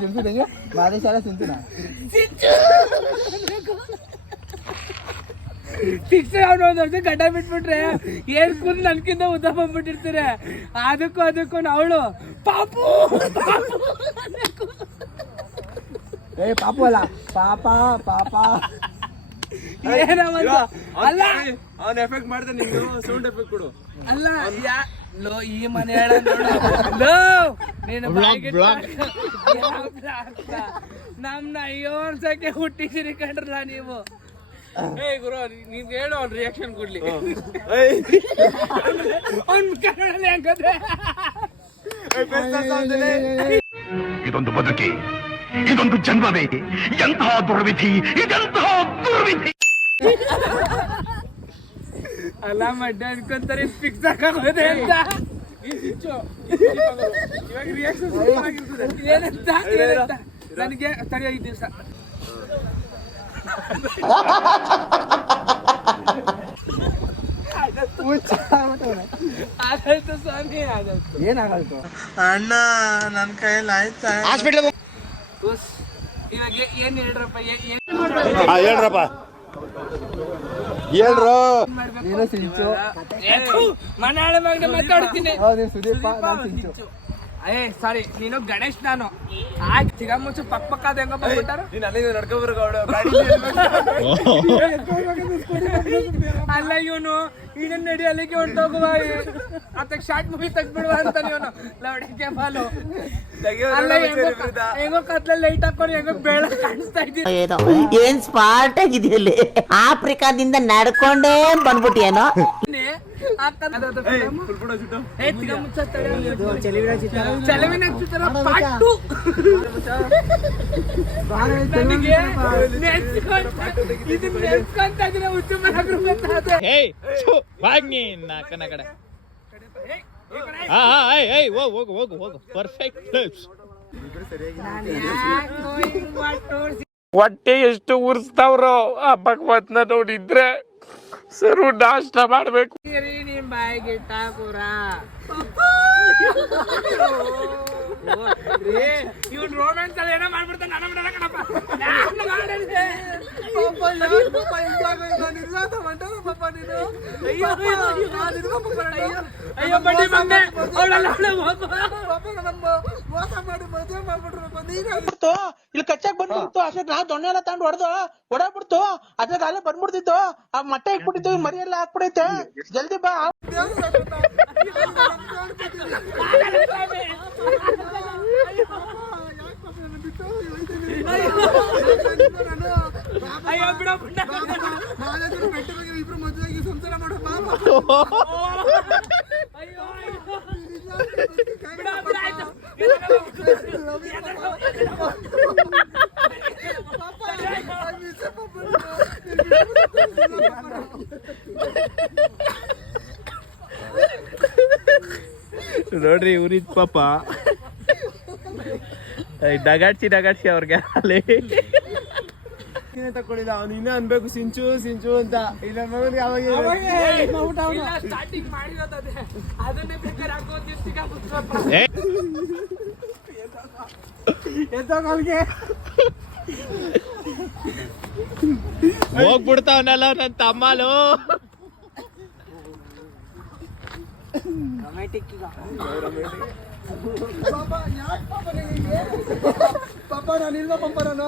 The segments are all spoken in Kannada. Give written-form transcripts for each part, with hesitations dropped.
सिंचू देंगे मादेशाला सिंचू ना ಫಿಕ್ಸ್ ಅವ್ನು ಒಂದ್ ವರ್ಷ ಗಡ್ಡ ಬಿಟ್ಬಿಟ್ರೆ ಏನ್ ಕೂದ್ ನನ್ಕಿಂತ ಉದ್ದ ಬಂದ್ಬಿಟ್ಟಿರ್ತಾರೆ. ಅದಕ್ಕೂ ಅವಳು ಪಾಪು ಏ ಪಾಪು ಅಲ್ಲ ಪಾಪಾ ಪಾಪಾ ಏನವಲ್ಲ ಅಲ್ಲ ಅವ್ನ ಎಫೆಕ್ಟ್ ಮಾಡ್ದೆ ನೀನು ಸೌಂಡ್ ಎಫೆಕ್ಟ್ ಕೊಡು. ಅಲ್ಲ ಲೋ ಈ ಮನೆ ಹೇಳ ಲೋ ನೀನು ನಮ್ನ ಅಯ್ಯೋ ಅನ್ಸಕ್ಕೆ ಹುಟ್ಟಿಸಿರಿ ಕಂಡ್ರಲ್ಲ ನೀವು. ಏ ಗುರು ನೀನ್ ಹೇಳು ಅವ್ನ ರಿಯಾಕ್ಷನ್ ಕೊಡ್ಲಿ. ಇದೊಂದು ಬದುಕಿ, ಇದೊಂದು ಜನ್ಮವೇ, ಎಂತಹ ದುರ್ವಿಧಿ, ಇದೆಂತಹ ದುರ್ವಿಧಿ. ಅಲ್ಲ ಮಡ್ಡ ಅನ್ಕೊಂತಾರೆ ಫಿಕ್ಸ್ ಆಗೋದೆ ಅಂತ. ಏನಂತ ನನಗೆ ತಡಿ 5 ದಿವಸ ಆಗಾಯ್ತು ಸ್ವಾಮಿ ಆಗಾಯ್ತು. ಏನಾಗಲ್ತು ಅಣ್ಣ ನನ್ ಕೈಯಲ್ಲಿ ಆಯ್ತಾ? ಇವಾಗ ಏನ್ ಹೇಳ್ರಪ್ಪ ಹೇಳ್ರಪ್ಪ ಹೇಳ್ರು. ನೀನು ಸಿಂಚು ಮನಾಳ ಮಗನ ಮಾತಾಡ್ತೀನಿ. ಹೌದು ಸುದೀಪ ನಾನು ಸಿಂಚು. ಸಾರಿ ನೀನು ಗಣೇಶ್ ನಾನು ಆಯ್ತು ಸಿಗ ಮುಂಚೆ ಪಕ್ಕ ಅದ ಹೆಂಗ ಬಂದ್ಬಿಟ್ಟಾರ. ನೀನ್ ಅಲ್ಲಿಂದ ನಡ್ಕೊಬರ್ಗ ಗಾಡಿ ಅಲ್ಲ ಇವನು ಇದನ್ನ ನಡಿ ಅಲ್ಲಿಗೆ ಹೊಂಟೋಗುವ ಅದಕ್ಕೆ ಶಾರ್ಟ್ ಮೂವಿ ತೆಗ್ಬಿಡುವ ಅಂತ ಇವನು ಲವಡಿಕೆ ಬಾಲು. ಅಲ್ಲ ಹೆಂಗೋ ಕತ್ಲಲ್ಲಿ ಲೈಟ್ ಹಾಕೊಂಡು ಹೆಂಗೋ ಬೆಳಕು ಕಾಣಿಸ್ತಾ ಇದ್ದೀನಿ. ಏನ್ ಸ್ಮಾರ್ಟ್ ಆಗಿದೆಯಲ್ಲಿ ಆಫ್ರಿಕಾದಿಂದ ನಡ್ಕೊಂಡೇ ಬಂದ್ಬಿಟ್ಟಿಯೇನೋ. ಚೆಲುವಿನ ಚಿತ್ರ ಪಾಟು ನನಗೆ ನೆನ್ಸ್ಕೊಂತ ಇದ್ರೆ ಹುಚ್ಚು ಮನಗ್ರು ಹೋಗು ಪರ್ಫೆಕ್ಟ್ ಪ್ಲೇಸ್. ಹೊಟ್ಟೆ ಎಷ್ಟು ಉರ್ಸ್ತಾವ್ರೋ ಆ ಭಗವತ್ನ ನೋಡಿದ್ರೆ ಸರು ನಾಷ್ಟ ಮಾಡ್ಬೇಕು. ನಿಮ್ ಬಾಯಿಗೆ ಠಾಕೂರ ಇವ್ನು ರೋಮ್ಯಾನ್ಸ್ ಅಲ್ಲಿ ಏನೋ ಮಾಡ್ಬಿಡ್ತಾನೆ. ನಾನು ಬಿಡಲ್ಲ ಕಣಪ್ಪ, ನಾನು ಮಾಡಿದ್ದೆ. ಅಯ್ಯೋ ಬಡ್ಡಿ ಬಂದೆ ಅವಳೆಲ್ಲ ಮೋಸ ಮಾಡಿ ಮದುವೆ ಮಾಡ್ಬಿಟ್ರು. ಇಲ್ಲಿ ಕಚ್ಚಾಕ್ ಬಂದ್ಬಿಡ್ತು. ಅಷ್ಟೇ ನಾವು ದೊಣ್ಣೆ ಎಲ್ಲ ತಗೊಂಡು ಹೊಡಬಿಡ್ತು. ಅದ್ರಾಗ ಅಲ್ಲೇ ಬಂದ್ಬಿಡ್ತಿತ್ತು. ಆ ಮೊಟ್ಟೆ ಇಟ್ಬಿಟ್ಟಿತ್ತು, ಮರಿ ಎಲ್ಲ ಹಾಕ್ಬಿಡೈತೆ. ಜಲ್ದಿ ಬಾ. ಅಯ್ಯೋ ಬಿಡ ಇಬ್ರು ಮದುವೆಗೆ ಸಂಸಾರ ಮಾಡೋ ಅಯ್ಯೋ ನೋಡ್ರಿ ಇವ್ರಿದ್ ಪಾಪ ಡಗಾಡ್ಸಿ ಅವ್ರಿಗೆ ಅಲ್ಲಿ ತಕೊಂಡಿದ್ದ. ಅವ್ನು ಇನ್ನೂ ಅನ್ಬೇಕು ಸಿಂಚು ಸಿಂಚು ಅಂತ. ಇಲ್ಲ ಮಗನಿಗೆ ಅವಾಗ ಸ್ಟಾರ್ಟಿಂಗ್ ಮಾಡಿರೋದೇ ಅದನ್ನೇ ಬೇಕಾದ್ರೆ ಹಾಕೋದಿರ್ತೀಗ ಹೋಗ್ಬಿಡ್ತಾವನಲ್ಲ ನನ್ ತಮ್ಮಲು. ಪಾಪ ನಾನು ಇಲ್ವಾ ಪಾಪ ನಾನು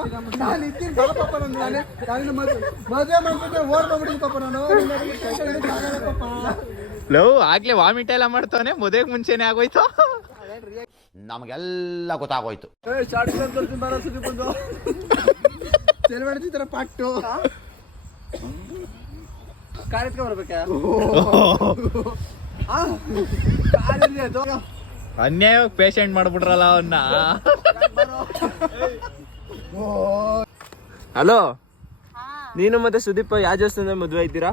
ಇದ್ದೀನಿ ಬಾ ಪಾಪ ನಾನು ಮದುವೆ ಮಾಡ್ಬಿಟ್ಟೆ ಓಡ್ಕೊಂಡ್ಬಿಟ್ಟಿದ್ದೀನಿ ಪಾಪ ನಾನು ಪಾಪ. ಲವ್ ಆಗ್ಲೇ ವಾಮಿಟ್ ಎಲ್ಲ ಮಾಡ್ತಾವನೆ. ಮದುವೆಗೆ ಮುಂಚೆನೆ ಆಗೋಯ್ತು. ನಮಗೆಲ್ಲ ಗೊತ್ತಾಗೋಯ್ತು. ಬಂದು ಚೆಲುವಡಿಸಿದ್ರ ಪಾಟು ಕಾರ್ ಎತ್ಕೊಂಡ್ ಬರ್ಬೇಕಾ? ಅನ್ಯಾಯ ಪೇಷಂಟ್ ಮಾಡ್ಬಿಟ್ರಲ್ಲ ಅವನ್ನ. ಹಲೋ, ನೀನು ಮತ್ತೆ ಸುದೀಪ ಯಾವ ದೇವಸ್ಥಾನದಲ್ಲಿ ಮದುವೆ ಇದ್ದೀರಾ?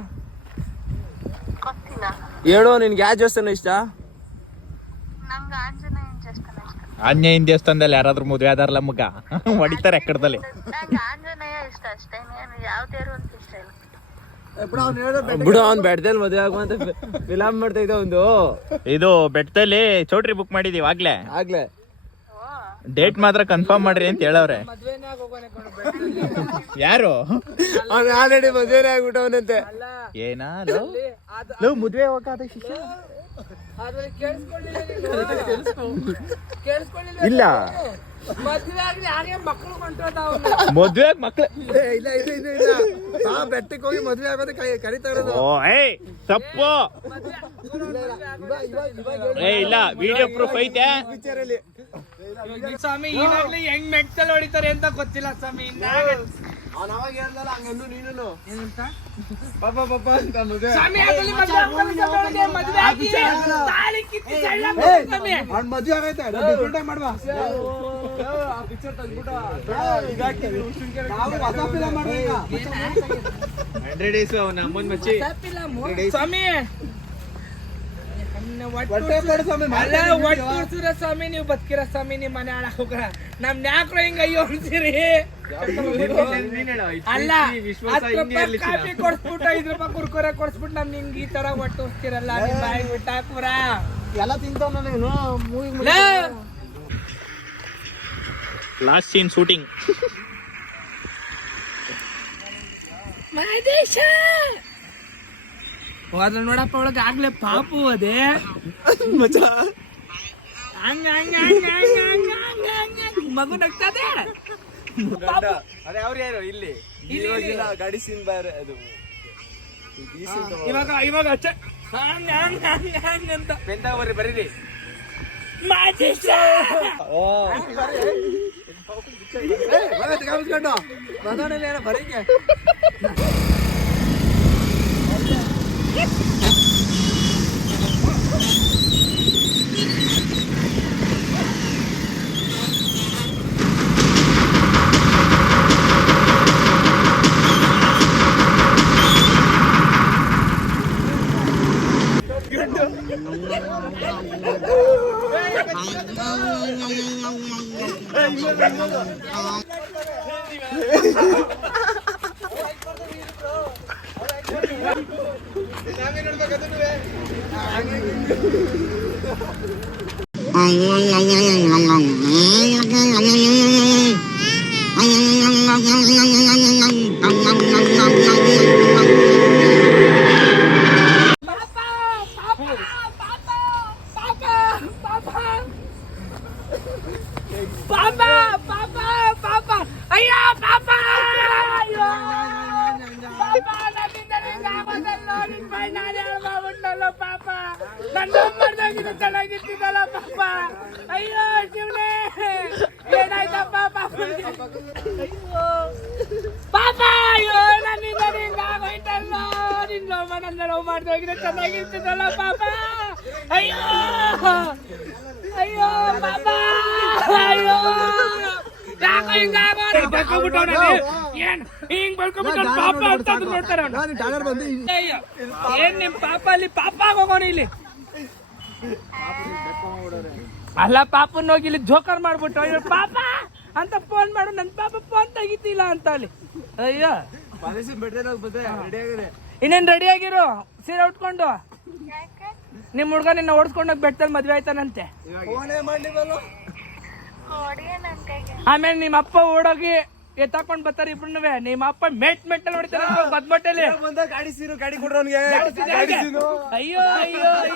ಹೇಳು, ನಿನ್ಗೆ ಯಾವ ದೇವಸ್ಥಾನ ಇಷ್ಟ? ಆಂಜನೇಯನ ದೇವಸ್ಥಾನದಲ್ಲಿ ಯಾರಾದ್ರೂ ಮದುವೆ ಆದಾರಲ್ಲ ಮಗ ಹೊಡಿತಾರೆ ಅಕ್ಕಡದಲ್ಲಿ. ಬಿಡು, ಅವ್ನ್ ಬೆಟ್ಟದಲ್ಲಿ ಮದುವೆ ಆಗುವಂತ ಫಿಲಮ್ ಮಾಡ್ತಾ ಇದ್ದ ಒಂದು. ಇದು ಬೆಟ್ಟದಲ್ಲಿ ಚೌಟ್ರಿ ಬುಕ್ ಮಾಡಿದೀವಿ ಆಗ್ಲೇ. ಡೇಟ್ ಮಾತ್ರ ಕನ್ಫರ್ಮ್ ಮಾಡ್ರಿ ಅಂತ ಹೇಳವ್ರೆ. ಮದ್ವೆನೇ ಆಗೋಗೋನೆ ಕಣೋ ಬೆಳ್ತಲ್ಲಿ. ಯಾರು ಅವ್ನು ಆಲ್ರೆಡಿ ಮದುವೆ ಆಗ್ಬಿಟ್ಟವನಂತೆ. ಏನಾ ಅಲ್ಲಿ ಲವ್ ಮದ್ವೆ ಹೋಗಾದ ಶಿಷ್ಯ ಅದ್ರಲ್ಲಿ ಕೇಳಿಸ್ಕೊಳ್ಳಿಲ್ಲ ನೀನು. ಕೇಳಿಸ್ಕೊಳ್ಳಿಲ್ಲ ಇಲ್ಲ. ಮದ್ವೆ ಆಗ್ಲಿ ಹಾಗೆ ಮಕ್ಕಳು ಹೊಂಟೋದಾವ. ಮದ್ವೆ ಮಕ್ಳು ಇಲ್ಲ ಆ ಬೆಟ್ಟಕ್ಕೆ ಹೋಗಿ ಮದ್ವೆ ಆಗೋದೇ ಕರಿತಾ ಇರೋದು. ಓ ಏಯ್ ತಪ್ಪು. ಏ ಇಲ್ಲ ವಿಡಿಯೋ ಪ್ರೂಫ್ ಐತೆ. ಸ್ವಾಮಿ ಈಗಾಗ್ಲೇ ಹೆಂಗ್ ಮೆಟ್ಸಲ್ಲಿ ಹೊಡಿತಾರೆ ಅಂತ ಗೊತ್ತಿಲ್ಲ ಸ್ವಾಮಿ. ಅವ್ನು ಅವಾಗ ಹೇಳ್ದಲ್ಲ ಹಂಗನ್ನು ನೀನು ಏನಂತ ಪಾಪ ಅಂತ ಮದುವೆ. ಸ್ವಾಮಿ ಅದ್ರಲ್ಲಿ ಮದ್ವೆ ಆಗ್ಕೊಂಡು ಸ್ವಾಮಿ ಮದ್ವೆ ಆಗಿ ತಾಳಿ ಕಿತ್ತಿ ಸೈಡ್ ಹಾಕ್ಬಿಡು ಸ್ವಾಮಿ. ಅವ್ನ್ ಮದ್ವೆ ಆಗೈತೆ ಡಿಫ್ರೆಂಟ್ ಆಗಿ ಮಾಡುವ. ಆ ಪಿಕ್ಚರ್ ತೆಗ್ದ್ಬಿಟ್ಟು ನಾವು ಹೊಸ ಫಿಲಂ ಮಾಡ್ಬೇಕಾ? 100 days ಅವನ ಅಮ್ಮನ್ ಮಚ್ಚಿ. ಸ್ವಾಮಿ ಹೊಟ್ಟೆ ಕೊಡು ಸ್ವಾಮಿ, ಅಲ್ಲ ಒಟ್ಟುರ್ಸಿರ ಸ್ವಾಮಿ ನೀವು ಬದುಕಿರ ಸ್ವಾಮಿ ನಿಮ್ ಮನೆ ಹಾಳಾಗ ಹೋಗ್ರ ನಮ್ ಯಾಕ್ರ ಹಿಂಗ ಅಯ್ಯೋ ಹೊಡ್ಸಿರಿ. ಅಲ್ಲ ಕಾಫಿ ಕೊಡ್ಸ್ಬಿಟ್ಟು 5 ರೂಪಾಯಿ ಕುರ್ಕುರೆ ಕೊಡ್ಸ್ಬಿಟ್ಟು ನಮ್ ನಿಂಗ್ ಈ ತರ ಒಟ್ಟುರ್ಸ್ತಿರಲ್ಲ ನಿಮ್ ಬಾಯಿ ಬಿಟ್ಟಾಕುರ. ಎಲ್ಲ ತಿಂತಾವ ನೀನು movie last scene shooting. Mahadesha ಹೋದ್ರ ನೋಡಪ್ಪ ಒಳಗ ಆಗ್ಲೇ ಪಾಪು ಅದೇ ಹಂಗ ಹಂಗ ಹಂಗ ಹಂಗ ಹಂಗ ಹಂಗ ಹಂಗ ಮಗು ನಗ್ತದೆ. ಅದೇ ಅವ್ರು ಯಾರು ಇಲ್ಲಿ ಗಾಡಿ ಸೀನ್ ಬೇರೆ ಅದು. ಇವಾಗ ಹಂಗ ಹಂಗ ಹಂಗ ಹಂಗ ಅಂತ ಬೆಂದಾವರಿ ಬರೀರಿ. ಮಹದೇಶ ಕಾಮಿಸ್ಕೊಂಡು ಮಗನ ಬರೀಕೆ ಚೆನ್ನಾಗಿತ್ತಿದ್ದಲ್ಲ ಪಾಪ. ಅಯ್ಯೋ ಶಿವನೇ ಏನಾಯ್ತಪ್ಪ ಪಾಪ. ಅಯ್ಯೋ ಪಾಪ ಅಯ್ಯೋ ನನ್ನಿಂದ ನಿಂಗೆ ಆಗೋಯ್ತಲ್ಲ. ನಿನ್ನ ನನ್ನ ಲವ್ ಮಾಡ್ದೋಗಿದ್ರೆ ಚೆನ್ನಾಗಿರ್ತಿದ್ದಲ್ಲ ಪಾಪ. ಅಯ್ಯೋ ಅಯ್ಯೋ ಪಾಪ ಅಯ್ಯೋ ಯಾಕೋ ಹಿಂಗಾಗೋದು ಬಳ್ಕೊಂಡ್ಬಿಟ್ಟವನಲ್ಲಿ. ಏನ್ ಹಿಂಗ್ ಬಳ್ಕೊಂಡ್ಬಿಟ್ಟು ಪಾಪ ಅಂತ ನೋಡ್ತಾರೆ ಅವ್ನು. ಅಯ್ಯೋ ಏನ್ ನಿಮ್ ಪಾಪ ಅಲ್ಲಿ ಪಾಪ ಆಗೋಗೋಣ ಇಲ್ಲಿ. ಅಲ್ಲ ಪಾಪನ್ ಹೋಗಿ ಇಲ್ಲಿ ಜೋಕರ್ ಮಾಡ್ಬಿಟ್ಟು ಅಯ್ಯೋ ಪಾಪ ಅಂತ ಫೋನ್ ಮಾಡು. ನನ್ ಪಾಪ ಫೋನ್ ತೆಗಿತಿಲ್ಲ ಅಂತ ಅಲ್ಲಿ. ಅಯ್ಯೋ ಇನ್ನೇನ್ ರೆಡಿ ಆಗಿರು ಸೀರೆ ಉಟ್ಕೊಂಡು. ನಿಮ್ ಹುಡ್ಗ ನಿನ್ನ ಓಡಿಸ್ಕೊಂಡೋಗಿ ಬೆಟ್ಟದಲ್ಲಿ ಮದ್ವೆ ಆಯ್ತಾನಂತೆ. ಆಮೇಲೆ ನಿಮ್ಮ ಅಪ್ಪ ಓಡೋಗಿ ಎತ್ತಾಕೊಂಡ್ ಬರ್ತಾರೆ ಇಬ್ರು. ನಿಮ್ಮ ಅಪ್ಪ ಮೆಟ್ಟಲ್ಲಿ ಹೊಡಿತಾರೆ ಬದ್ಬಟ್ಟೆಲಿ. ಗಾಡಿ ಸೀರು ಗಾಡಿ ಕೊಡ್ರವನ್ಗೆ. ಅಯ್ಯೋ ಅಯ್ಯೋ ಅಯ್ಯೋ